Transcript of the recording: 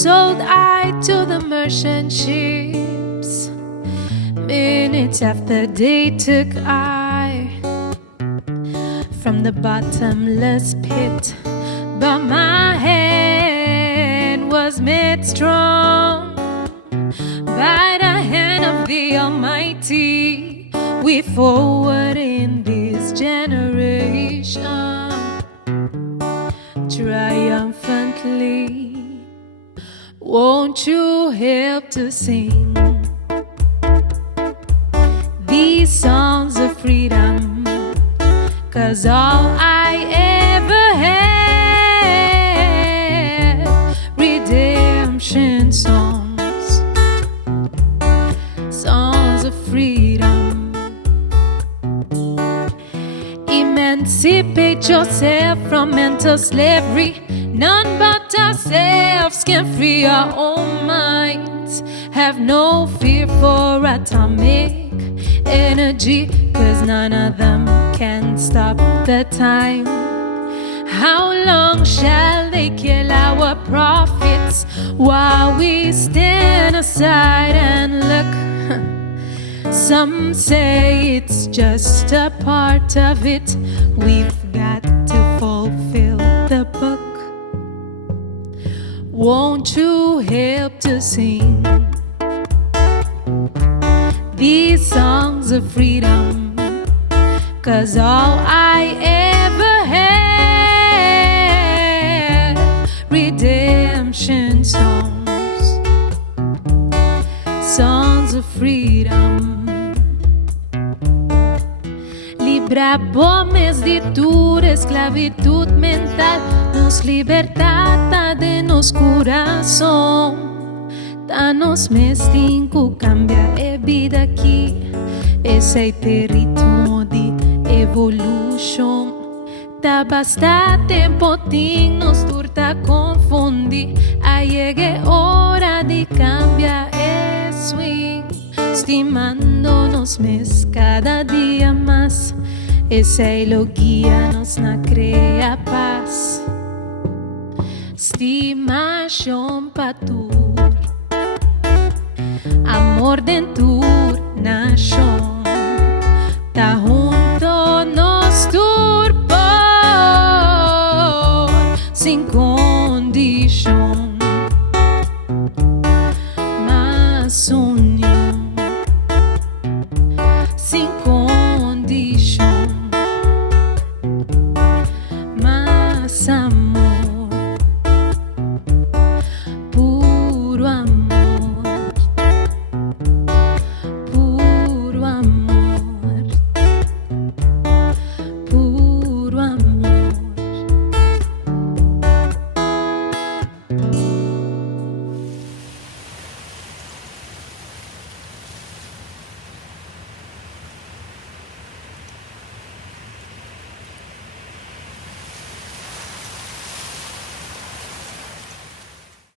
sold I to the merchant ships. Minutes after they took I from the bottomless pit, but my hand was made strong by the hand of the Almighty. We forward in this generation triumphantly. Won't you help to sing these songs of freedom? 'Cause all I ever had, redemption songs, songs of freedom. Emancipate yourself from mental slavery. None but ourselves can free our own minds. Have no fear for atomic energy, 'cause none of them can stop the time. How long shall they kill our prophets while we stand aside and look? Some say it's just a part of it. We've got to fulfill the book. Won't you help to sing these songs of freedom? 'Cause all I ever had, redemption songs, songs of freedom. Libramos de toda esclavitud mental, nos libertata de nos coração. Danos mestinco cambia a vida aqui. Esse é ritmo de evolution. Da basta tempo ting nos turta confundi. Aí é hora de cambiar o swing. Estimando-nos mes cada dia mais. Esse é o guia-nos na crea paz. Estimação patur, amor dentro nação. Tá junto nos turpor, sem condição.